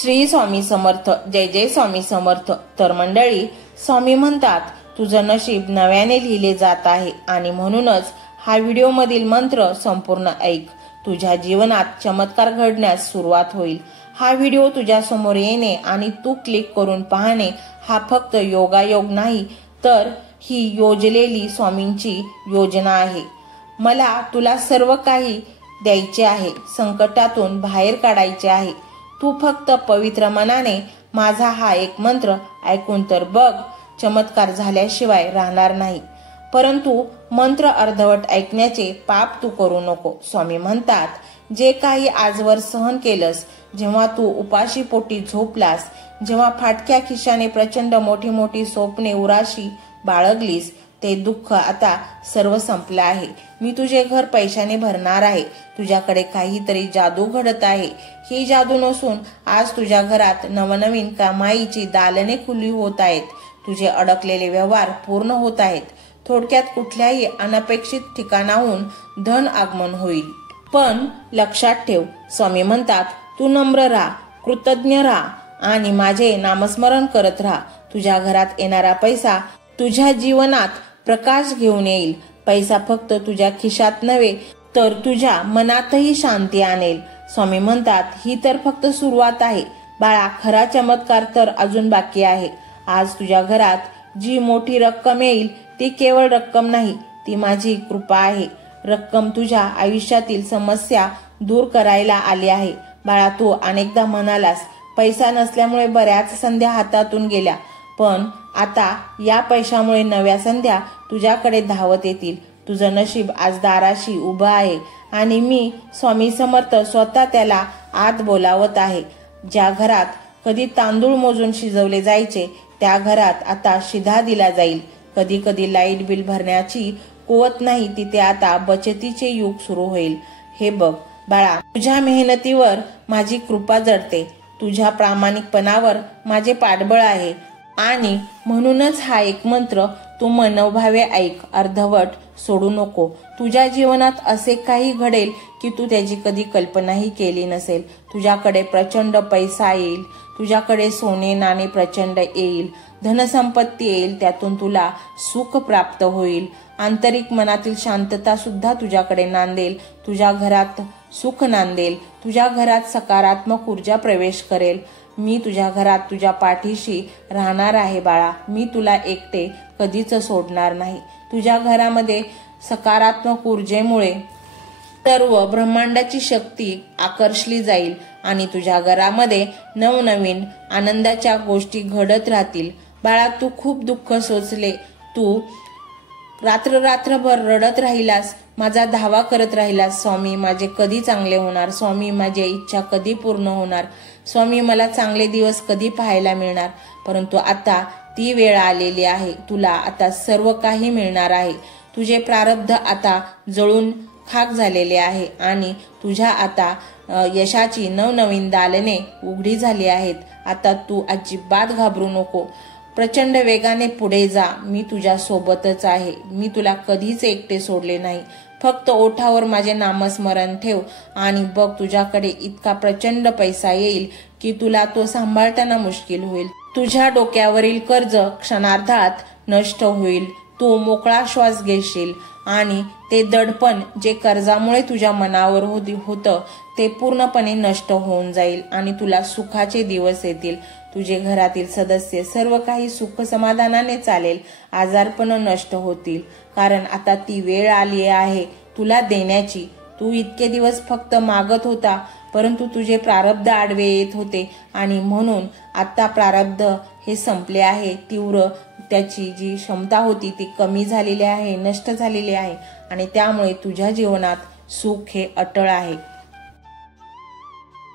श्री स्वामी समर्थ. जय जय स्वामी समर्थ. तर मंडळी, स्वामी म्हणतात तुझं नशीब नव्याने लिहिले जात आहे आणि म्हणूनच हा व्हिडिओ मधील मंत्र संपूर्ण ऐक. तुझ्या जीवनात चमत्कार घडण्यास सुरुवात होईल. हा व्हिडिओ तुझ्या समोर येणे आणि तू क्लिक करून पाहणे हा फक्त योगायोग नाही, तर ही योजलेली स्वामींची योजना आहे. मला तुला सर्व काही द्यायचे आहे, संकटातून बाहेर काढायचे आहे. तू फक्त पवित्र मनाने माझा हा एक मंत्र ऐकून तर बघ, चमत्कार झाल्याशिवाय राहणार नाही. परंतु मंत्र अर्धवट ऐकण्याचे पाप तू करू नको. स्वामी म्हणतात, जे काही आजवर सहन केलंस, जेव्हा तू उपाशी पोटी झोपलास, जेव्हा फाटक्या खिशाने प्रचंड मोठी मोठी स्वप्ने उराशी बाळगलीस, ते दुःख आता सर्व संपलं आहे. मी तुझे घर पैशाने भरणार आहे. तुझ्याकडे काहीतरी जादू घडत आहे. ही जादू नसून आज तुझ्या घरात नवनवीन कमाईची दालने खुली होत आहेत. तुझे अडकलेले व्यवहार पूर्ण होत आहेत. थोडक्यात कुठल्याही अनपेक्षित ठिकाणाहून धन आगमन होईल. पण लक्षात ठेव, स्वामी म्हणतात तू नम्र राहा, कृतज्ञ राहा आणि माझे नामस्मरण करत राहा. तुझ्या घरात येणारा पैसा तुझ्या जीवनात प्रकाश घेऊन येईल. पैसा फक्त तुझ्या खिशात नव्हे, तर तुझ्या मनातही शांती आणेल. स्वामी म्हणतात ही तर फक्त सुरुवात आहे बाळा, खरा चमत्कार तर अजून बाकी आहे. आज तुझ्या घरात जी मोठी रक्कम येईल ती केवळ रक्कम नाही, ती माझी कृपा आहे. रक्कम तुझ्या आयुष्यातील समस्या दूर करायला आली आहे. बाळा, तू अनेकदा म्हणालास पैसा नसल्यामुळे बऱ्याच संध्या हातातून गेल्या, पण आता या पैशामुळे नव्या संध्या तुझ्याकडे धावत येतील. तुझं नशीब आज दाराशी उभं आहे आणि मी स्वामी समर्थ स्वतः त्याला आत बोलावत आहे. ज्या घरात कधी तांदूळ मोजून शिजवले जायचे, त्या घरात आता शिधा दिला जाईल. कधी कधी लाईट बिल भरण्याची कुवत नाही, तिथे आता बचतीचे युग सुरू होईल. हे बघ बाळा, तुझ्या मेहनतीवर माझी कृपा जडते. तुझ्या प्रामाणिकपणावर माझे पाठबळ आहे आणि म्हणूनच हा एक मंत्र तू मनोभावे ऐक, अर्धवट सोडू नको. तुझ्या जीवनात असे काही घडेल की तू त्याची कधी कल्पनाही केली नसेल. तुझ्याकडे प्रचंड पैसा येईल. तुझ्याकडे सोने नाणे प्रचंड येईल. धनसंपत्ती येईल. त्यातून तुला सुख प्राप्त होईल. आंतरिक मनातील शांतता सुद्धा तुझ्याकडे नांदेल. तुझ्या घरात सुख नांदेल. तुझ्या घरात सकारात्मक ऊर्जा प्रवेश करेल. मी तुझ्या घरात तुझ्या पाठीशी राहणार आहे बाळा. मी तुला एकटे कधीच सोडणार नाही. तुझ्या घरामध्ये सकारात्मक ऊर्जेमुळे सर्व ब्रह्मांडाची शक्ती आकर्षली जाईल आणि तुझ्या घरामध्ये नवनवीन आनंदाच्या गोष्टी घडत राहतील. बाळा, तू खूप दुःख सोचले. तू रात्रभर रडत राहिलास, माझा धावा करत राहिलास. स्वामी माझे कधी चांगले होणार? स्वामी माझी इच्छा कधी पूर्ण होणार? स्वामी मला चांगले दिवस कधी पाहायला मिळणार? परंतु आता ती वेळ आलेली आहे. तुला आता सर्व काही मिळणार आहे. तुझे प्रारब्ध आता जळून खाक झालेले आहे आणि तुझ्या आता यशाची नवनवीन दालने उघडी झाली आहेत. आता तू अजिबात घाबरू नको. प्रचंड वेगाने पुढे जा. मी तुझ्या सोबतच आहे. मी तुला कधीच एकटे सोडले नाही. फक्त ओठावर माझे नामस्मरण ठेव आणि बघ, तुझ्याकडे इतका प्रचंड पैसा येईल की तुला तो सांभाळताना मुश्किल होईल. तुझ्या डोक्यावरील कर्ज क्षणार्धात नष्ट होईल. तू मोकळा श्वास घेशील आणि ते दडपण जे कर्जामुळे तुझ्या मनावर होतं ते पूर्णपणे नष्ट होऊन जाईल आणि तुला सुखाचे दिवस येतील. तुझे घरातील सदस्य सर्व काही सुख समाधानाने चालेल. आजारपण नष्ट होतील, कारण आता ती वेळ आली आहे तुला देण्याची. तू इतके दिवस फक्त मागत होता, परंतु तुझे प्रारब्ध आडवे येत होते आणि म्हणून आता प्रारब्ध हे संपले आहे. तीव्र त्याची जी क्षमता होती ती कमी झालेली आहे, नष्ट झालेली आहे आणि त्यामुळे तुझ्या जीवनात सुख हे अटळ आहे.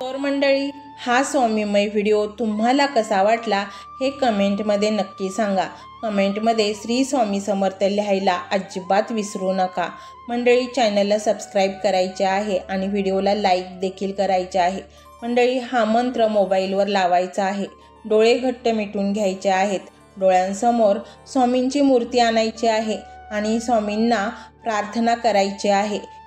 तर मंडळी, हा स्वामीमय व्हिडिओ तुम्हाला कसा वाटला हे कमेंटमध्ये नक्की सांगा. कमेंटमध्ये श्री स्वामी समर्थ लिहायला अजिबात विसरू नका. मंडळी, चॅनलला सबस्क्राईब करायचे आहे आणि व्हिडिओला लाईक देखील करायचे आहे. मंडळी, हा मंत्र मोबाईलवर लावायचा आहे. डोळे घट्ट मिटून घ्यायचे आहेत. डोळ्यांसमोर स्वामींची मूर्ती आणायची आहे आणि स्वामींना प्रार्थना करायची आहे.